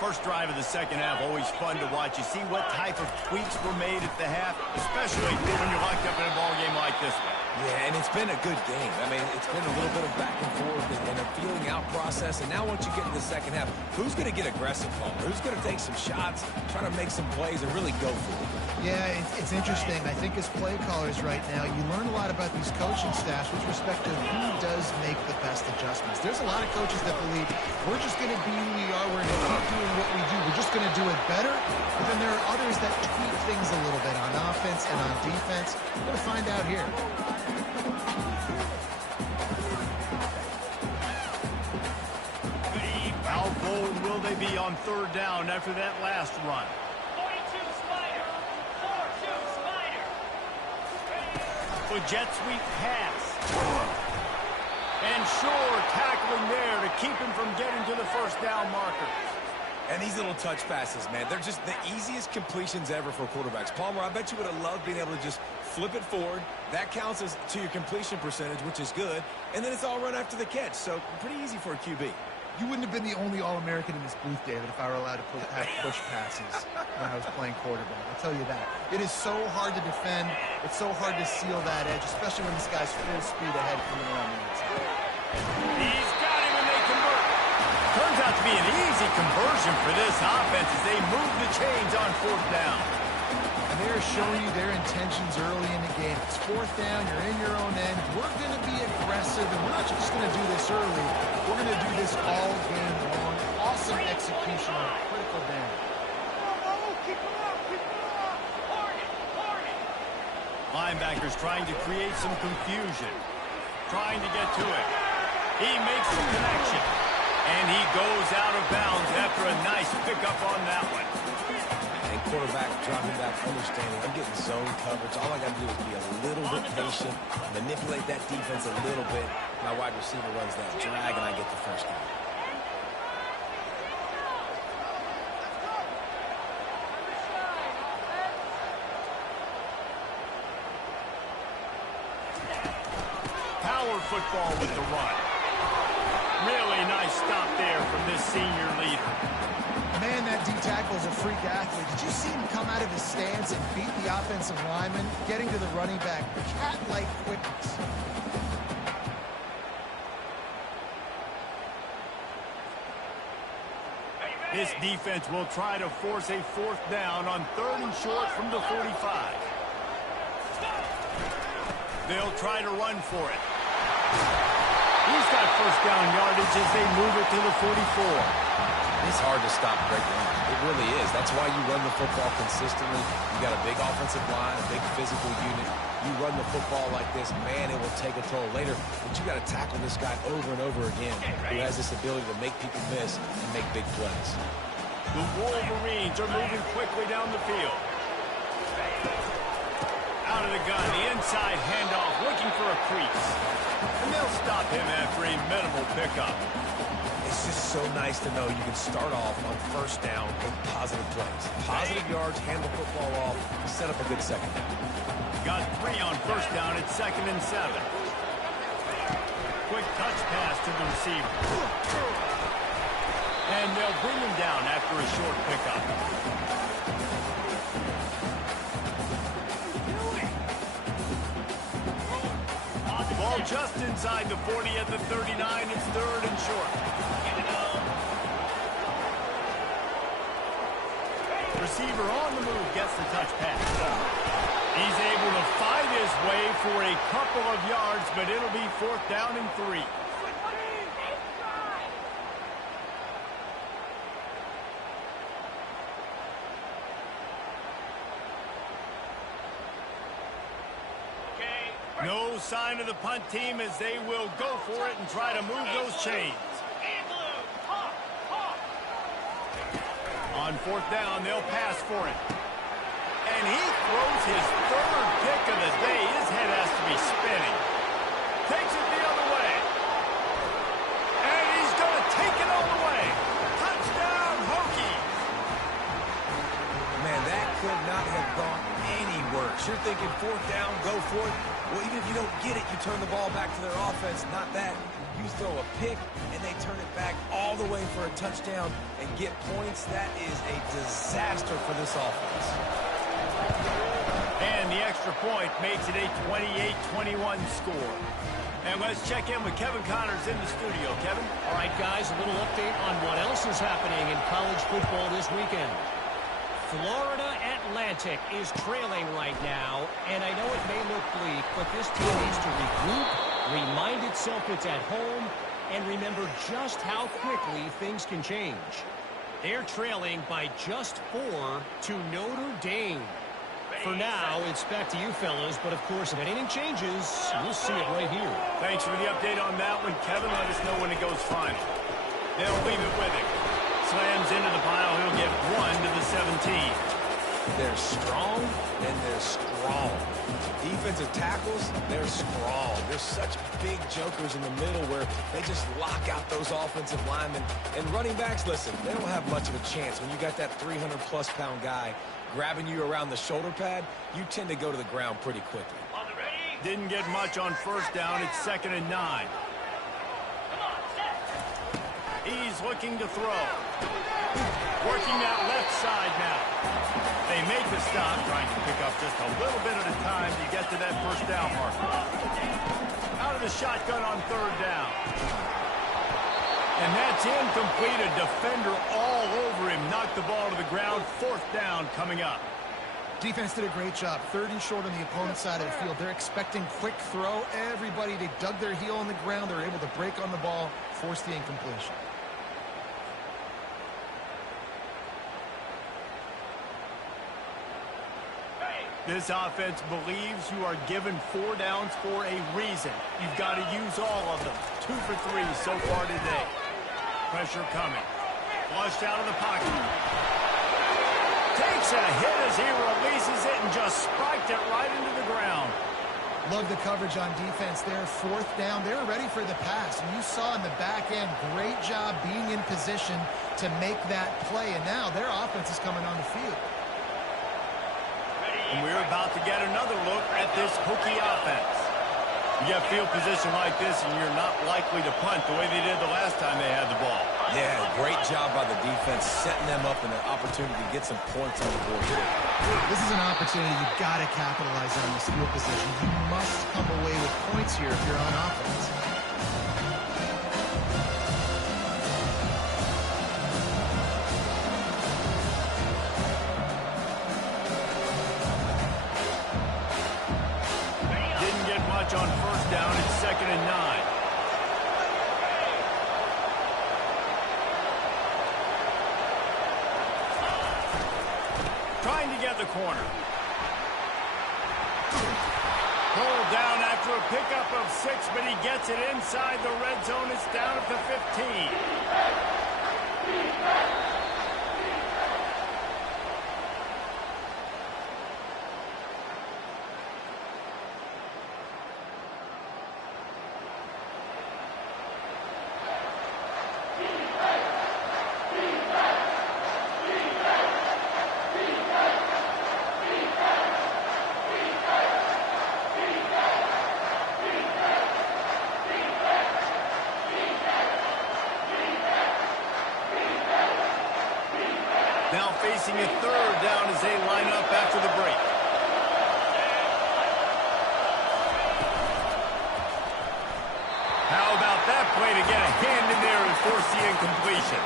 First drive of the second half, always fun to watch. You see what type of tweaks were made at the half, especially when you're locked up in a ball game like this one. Yeah, and it's been a good game. I mean, it's been a little bit of back and forth and a feeling out process. And now once you get to the second half, who's going to get aggressive, Palmer? Who's going to take some shots, try to make some plays, and really go for it? Yeah, it's interesting. I think as play callers right now, you learn a lot about these coaching staffs with respect to who does make the best adjustments. There's a lot of coaches that believe we're just going to be who we are. We're going to keep doing what we do. We're just going to do it better. But then there are others that tweak things a little bit on offense and on defense. We're going to find out here. How bold will they be on 3rd down after that last run? 42 Spider. 4-2 Spider. The jet sweep pass. And sure, tackling there to keep him from getting to the 1st down marker. And these little touch passes, man, they're just the easiest completions ever for quarterbacks. Palmer, I bet you would have loved being able to just flip it forward. That counts as to your completion percentage, which is good. And then it's all run after the catch. So pretty easy for a QB. You wouldn't have been the only All-American in this booth, David, if I were allowed to have push passes when I was playing quarterback. I'll tell you that. It is so hard to defend. It's so hard to seal that edge, especially when this guy's full speed ahead coming around the outside. He's got him and they convert. Turns out to be an easy conversion for this offense as they move the chains on 4th down. And they're showing you their intentions early in the game. It's 4th down, you're in your own end. We're going to be aggressive, and we're not just going to do this early. We're going to do this all game long. Awesome execution on a critical down. Keep him up. Keep him up. Target. Linebackers trying to create some confusion. Trying to get to it. He makes the connection. And he goes out of bounds after a nice pickup on that one. And quarterback dropping back, understanding I'm getting zone coverage. All I got to do is be a little bit patient, manipulate that defense a little bit. My wide receiver runs that drag, and I get the 1st down. Power football with the run. Really nice stop there from this senior leader. Man, that D-tackle is a freak athlete. Did you see him come out of his stance and beat the offensive lineman, getting to the running back? Cat-like quickness. This defense will try to force a 4th down on 3rd and short from the 45. They'll try to run for it. He's got first down yardage as they move it to the 44. It's hard to stop Greg Lane. It really is. That's why you run the football consistently. You got a big offensive line, a big physical unit. You run the football like this, man, it will take a toll later. But you got to tackle this guy over and over again who has this ability to make people miss and make big plays. The Wolverines are moving quickly down the field. Out of the gun, the inside handoff, looking for a crease. And they'll stop him after a minimal pickup. It's just so nice to know you can start off on first down with positive plays. Positive yards, hand the football off, set up a good second down. Got 3 on first down at 2nd and 7. Quick touch pass to the receiver. And they'll bring him down after a short pickup. Ball just inside the 40 at the 39. It's 3rd and short. Receiver on the move gets the touch pass. He's able to fight his way for a couple of yards, but it'll be 4th down and 3. No sign of the punt team as they will go for it and try to move those chains. On 4th down, they'll pass for it. And he throws his 3rd pick of the day. His head has to be spinning. Takes it the other way. And he's going to take it all the way. Touchdown, Hokies. Man, that could not have gone any worse. You're thinking 4th down, go for it. Well, even if you don't get it, you turn the ball back to their offense. Not that. You throw a pick, and they turn it back all the way for a touchdown and get points. That is a disaster for this offense. And the extra point makes it a 28-21 score. And let's check in with Kevin Connors in the studio. Kevin? All right, guys, a little update on what else is happening in college football this weekend. Florida Atlantic is trailing right now, and I know it may look bleak, but this team needs to regroup, remind itself it's at home, and remember just how quickly things can change. They're trailing by just 4 to Notre Dame. For now, it's back to you fellas, but of course, if anything changes, we'll see it right here. Thanks for the update on that one, Kevin. Let us know when it goes final. They'll leave it with him. Slams into the pile. He'll get 1 to the 17. They're strong, and they're strong. Defensive tackles, they're strong. They're such big jokers in the middle where they just lock out those offensive linemen. And running backs, listen, they don't have much of a chance. When you got that 300-plus pound guy grabbing you around the shoulder pad, you tend to go to the ground pretty quickly. Didn't get much on first down. It's 2nd and 9. He's looking to throw. Working that left side now. They make the stop, trying to pick up just a little bit at a time to get to that first down marker. Out of the shotgun on 3rd down. And that's incomplete. A defender all over him. Knocked the ball to the ground. 4th down coming up. Defense did a great job. 3rd and short on the opponent's side of the field. They're expecting quick throw. Everybody, they dug their heel on the ground. They're able to break on the ball, force the incompletion. This offense believes you are given 4 downs for a reason. You've got to use all of them. 2 for 3 so far today. Pressure coming. Flushed out of the pocket. Takes a hit as he releases it and just spiked it right into the ground. Love the coverage on defense there. 4th down. They were ready for the pass. And you saw in the back end, great job being in position to make that play. And now their offense is coming on the field. And we're about to get another look at this Hokie offense. You get field position like this, and you're not likely to punt the way they did the last time they had the ball. Yeah, great job by the defense, setting them up in an opportunity to get some points on the board here. This is an opportunity you've got to capitalize on this field position. You must come away with points here if you're on offense. On first down, it's 2nd and 9. the corner. Pulled down after a pickup of 6, but he gets it inside the red zone. It's down at the 15. Now facing a third down as they line up after the break. How about that play to get a hand in there and force the incompletion?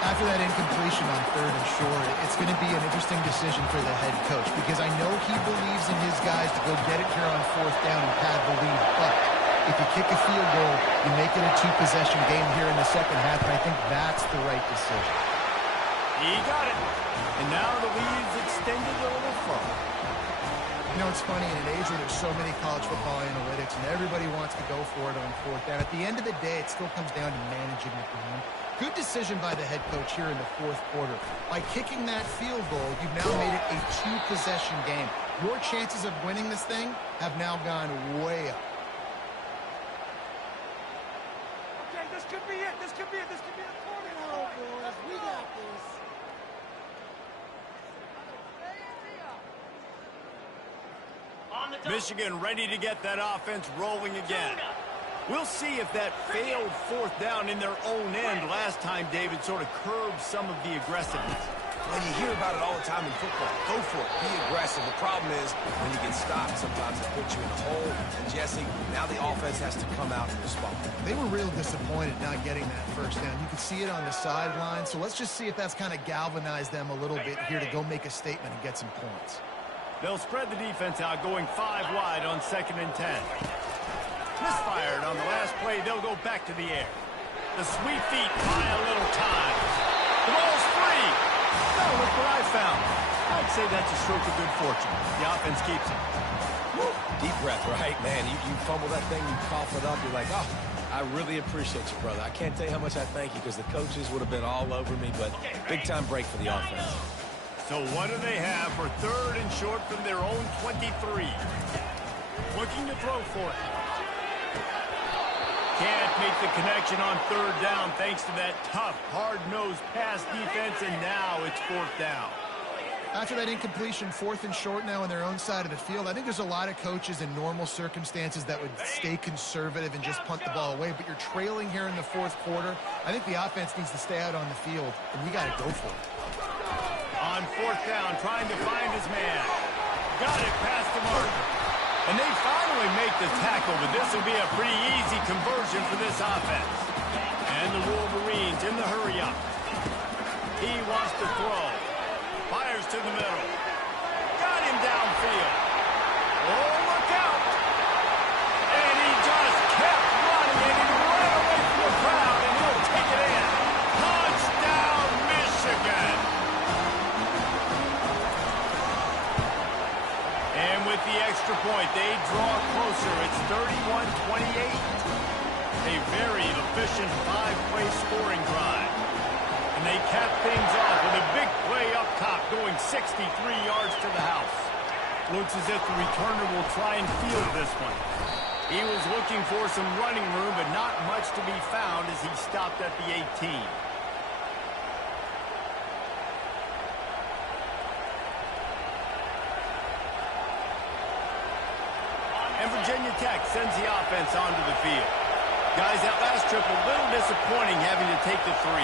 After that incompletion on third and short, it's going to be an interesting decision for the head coach because I know he believes in his guys to go get it here on fourth down and pad the lead. But if you kick a field goal, you make it a two-possession game here in the second half, and I think that's the right decision. He got it. And now the lead's extended a little further. You know, it's funny, in an age where there's so many college football analytics and everybody wants to go for it on fourth down, at the end of the day, it still comes down to managing the game. Good decision by the head coach here in the fourth quarter. By kicking that field goal, you've now made it a two-possession game. Your chances of winning this thing have now gone way up. Okay, this could be it. This could be it. This could be the turning point. We got this. Michigan ready to get that offense rolling again. We'll see if that failed fourth down in their own end last time, David, sort of curbed some of the aggressiveness. Well, you hear about it all the time in football. Go for it. Be aggressive. The problem is when you get stopped, sometimes it puts you in a hole. And, Jesse, now the offense has to come out and respond. They were real disappointed not getting that first down. You could see it on the sideline. So let's just see if that's kind of galvanized them a little bit here to go make a statement and get some points. They'll spread the defense out, going 5 wide on 2nd and 10. Misfired on the last play. They'll go back to the air. The sweet feet buy a little time. The ball's free. Oh, look what I found. I'd say that's a stroke of good fortune. The offense keeps it. Woo. Deep breath, right, man? You fumble that thing, you cough it up, you're like, oh, I really appreciate you, brother. I can't tell you how much I thank you because the coaches would have been all over me, but big-time break for the offense. So what do they have for 3rd and short from their own 23? Looking to throw for it. Can't make the connection on 3rd down thanks to that tough, hard-nosed pass defense, and now it's 4th down. After that incompletion, 4th and short now on their own side of the field, I think there's a lot of coaches in normal circumstances that would stay conservative and just punt the ball away, but you're trailing here in the 4th quarter. I think the offense needs to stay out on the field, and we got to go for it. On 4th down, trying to find his man. Got it past the marker. And they finally make the tackle, but this will be a pretty easy conversion for this offense. And the Wolverines in the hurry-up. He wants to throw. Fires to the middle. Got him downfield. Oh, look out. And he just kept running, and he ran away from the crowd, and he'll take it in. Touchdown, Michigan. And with the extra point, they draw closer. It's 31-28. A very efficient 5-play scoring drive. And they cap things off with a big play up top, going 63 yards to the house. Looks as if the returner will try and field this one. He was looking for some running room, but not much to be found as he stopped at the 18. And Virginia Tech sends the offense onto the field. Guys, that last trip a little disappointing having to take the 3.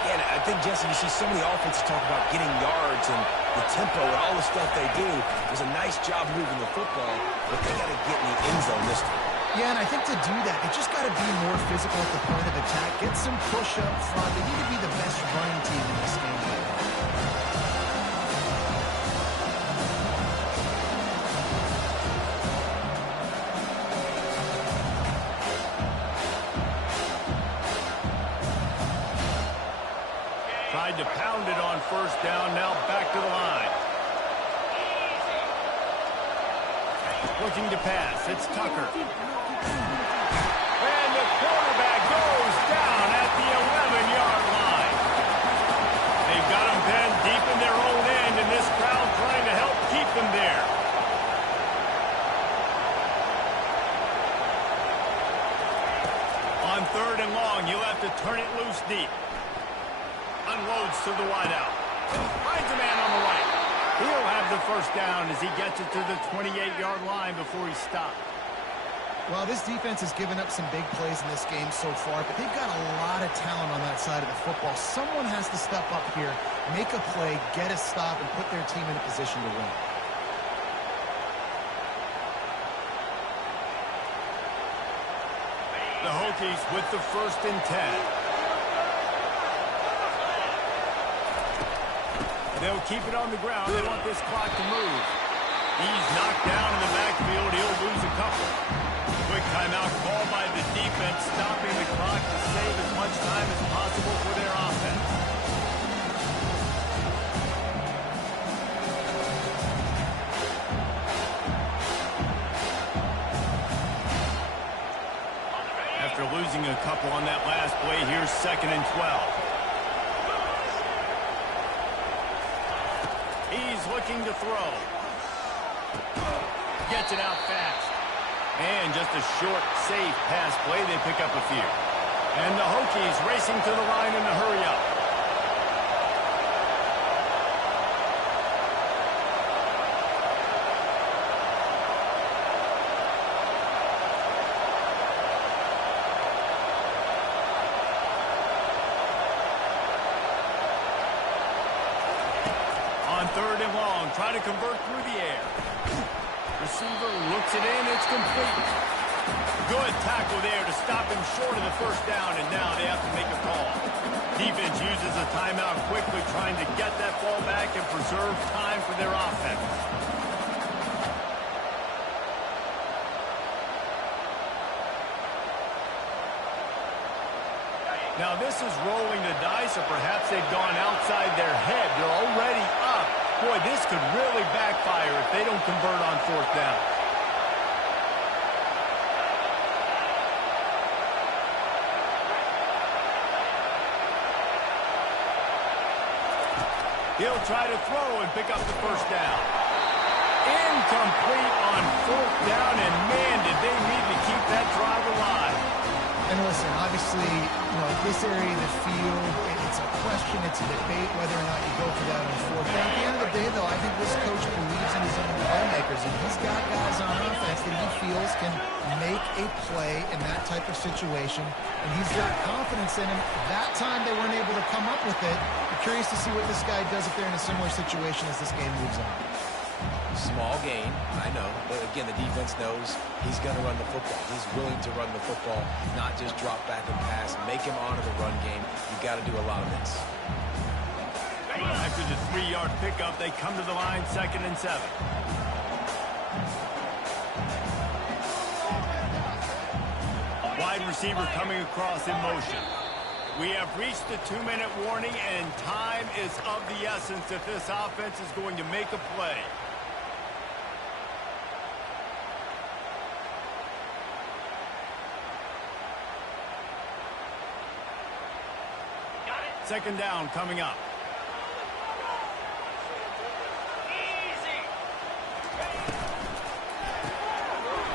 Yeah, and I think, Jesse, you see so many offenses talk about getting yards and the tempo and all the stuff they do. It was a nice job moving the football, but they got to get in the end zone this time. Yeah, and I think to do that, they just got to be more physical at the point of attack. Get some push up front. They need to be the best running team in this game. Tried to pound it on 1st down, now back to the line. Looking to pass. It's Tucker. And the quarterback goes down at the 11-yard line. They've got him pinned deep in their own end, and this crowd trying to help keep them there. On 3rd and long, you'll have to turn it loose deep. Unloads to the wideout. Finds a man on the right. He'll have the first down as he gets it to the 28-yard line before he stops. Well, this defense has given up some big plays in this game so far, but they've got a lot of talent on that side of the football. Someone has to step up here, make a play, get a stop, and put their team in a position to win. The Hokies with the 1st and 10. They'll keep it on the ground. They want this clock to move. He's knocked down in the backfield. He'll lose a couple. Quick timeout called by the defense, stopping the clock to save as much time as possible for their offense. After losing a couple on that last play, here's 2nd and 12. He's looking to throw. Gets it out fast. And just a short, safe pass play. They pick up a few. And the Hokies racing to the line in a hurry-up. On 3rd and long, try to convert through the air. Receiver looks it in. It's complete. Good tackle there to stop him short of the first down, and now they have to make a call. Defense uses a timeout quickly, trying to get that ball back and preserve time for their offense. Now this is rolling the dice, or perhaps they've gone outside their head. They're already up. Boy, this could really backfire if they don't convert on 4th down. He'll try to throw and pick up the first down. Incomplete on 4th down, and man, did they need to keep that drive alive. And listen, obviously, this area of the field, it's a question, it's a debate whether or not you go for that on 4th down. At the end of the day, though, I think this coach believes in his own playmakers, and he's got guys on offense that he feels can make a play in that type of situation, and he's got confidence in him. That time they weren't able to come up with it. I'm curious to see what this guy does if they're in a similar situation as this game moves on. Small gain, I know. But again, the defense knows he's going to run the football. He's willing to run the football, not just drop back and pass. Make him honor the run game. You've got to do a lot of this. After the 3-yard pickup, they come to the line, 2nd and 7. Wide receiver coming across in motion. We have reached the 2-minute warning, and time is of the essence if this offense is going to make a play. Second down coming up.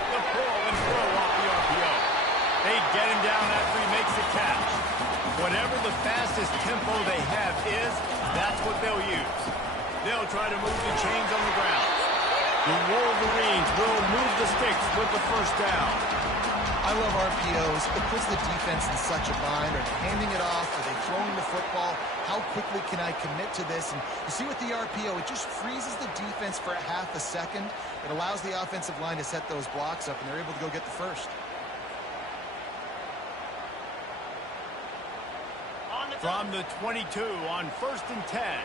The pull and throw off the RPO. They get him down after he makes the catch. Whatever the fastest tempo they have is, that's what they'll use. They'll try to move the chains on the ground. The Wolverines will move the sticks with the first down. I love RPOs. It puts the defense in such a bind. Are they handing it off? Are they throwing the football? How quickly can I commit to this? And you see with the RPO, it just freezes the defense for a half a second. It allows the offensive line to set those blocks up, and they're able to go get the first. From the 22 on 1st and 10.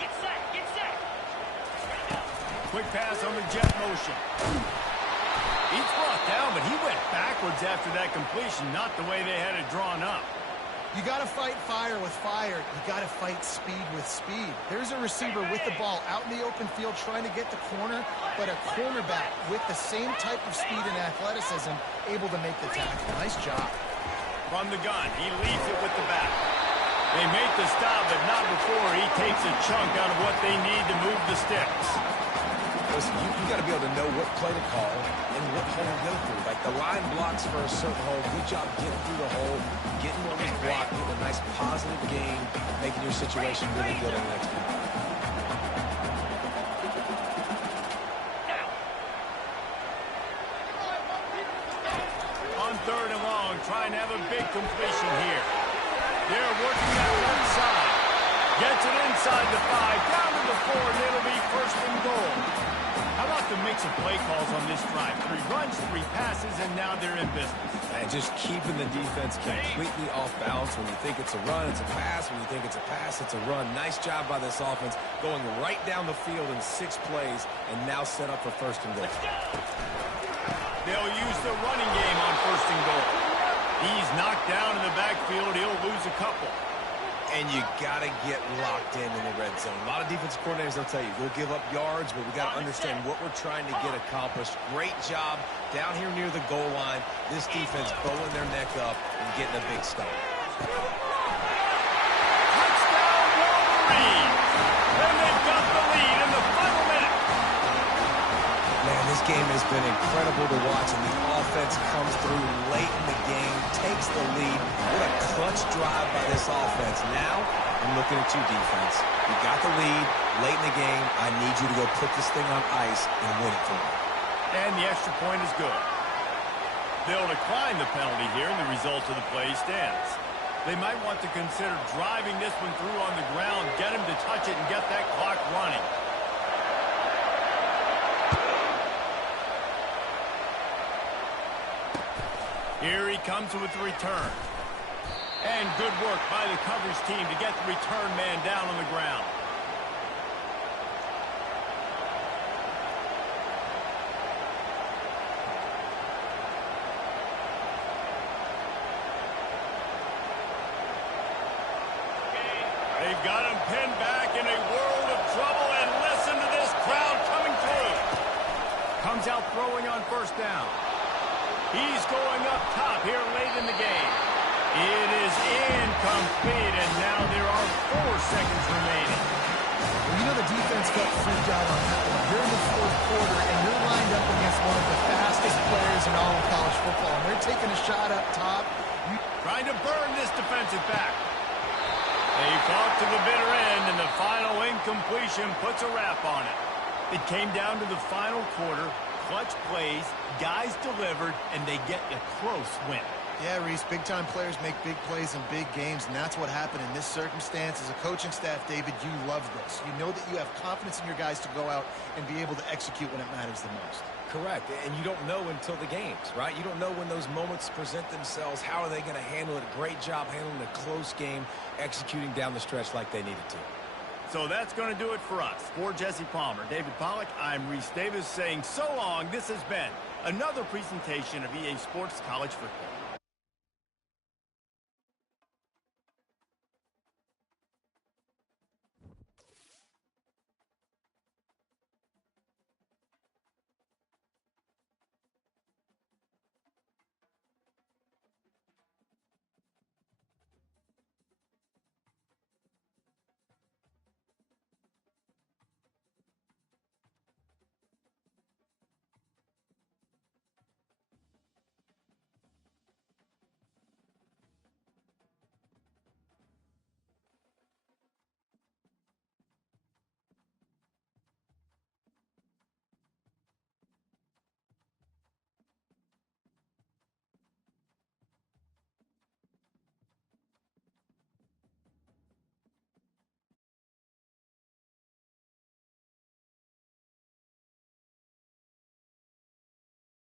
Get set, get set. Quick pass on the jet motion. He's brought down, but he went backwards after that completion, not the way they had it drawn up. You got to fight fire with fire. You got to fight speed with speed. There's a receiver with the ball out in the open field trying to get the corner, but a cornerback with the same type of speed and athleticism able to make the tackle. Nice job. From the gun, he leads it with the back. They make the stop, but not before he takes a chunk out of what they need to move the sticks. Listen, you got to be able to know what play to call and what hole to go through. Like the line blocks for a certain hole. Good job getting through the hole, getting what was blocked, getting a nice positive gain, making your situation really good on the next play. On 3rd and long, trying to have a big completion here. They're working that left side. Gets it inside the 5, down to the 4, and it'll be 1st and goal. How about the mix of play calls on this drive? 3 runs, 3 passes, and now they're in business. And just keeping the defense completely off balance. When you think it's a run, it's a pass. When you think it's a pass, it's a run. Nice job by this offense, going right down the field in 6 plays, and now set up for 1st and goal. They'll use the running game on 1st and goal. He's knocked down in the backfield. He'll lose a couple. And you got to get locked in the red zone. A lot of defensive coordinators, they'll tell you, we'll give up yards, but we got to understand what we're trying to get accomplished. Great job down here near the goal line. This defense bowing their neck up and getting a big stop. Touchdown, Wolverines! And they've got the lead in the final minute. Man, this game has been incredible to watch, and the offense comes through late in the game, takes the lead. What a clutch drive by this offense. Now, I'm looking at you, defense. You got the lead late in the game. I need you to go put this thing on ice and win it for me. And the extra point is good. They'll decline the penalty here, and the result of the play stands. They might want to consider driving this one through on the ground, get him to touch it, and get that clock running. Here he comes with the return. And good work by the coverage team to get the return man down on the ground. They've got him pinned back in a world of trouble, and listen to this crowd coming through. Comes out throwing on 1st down. He's going up top here late in the game. It is incomplete, and now there are 4 seconds remaining. Well, you know the defense got freaked out on that one. You're in the 4th quarter, and you're lined up against one of the fastest players in all of college football, and they're taking a shot up top. Trying to burn this defensive back. They fought to the bitter end, and the final incompletion puts a wrap on it. It came down to the final quarter. Clutch plays, guys delivered, and they get a close win. Yeah, Reese, big-time players make big plays in big games, and that's what happened in this circumstance. As a coaching staff, David, you love this. You know that you have confidence in your guys to go out and be able to execute when it matters the most. Correct, and you don't know until the games, right? You don't know when those moments present themselves. How are they going to handle it? A great job handling a close game, executing down the stretch like they needed to. So that's going to do it for us. For Jesse Palmer, David Pollack, I'm Reese Davis saying so long. This has been another presentation of EA Sports College Football.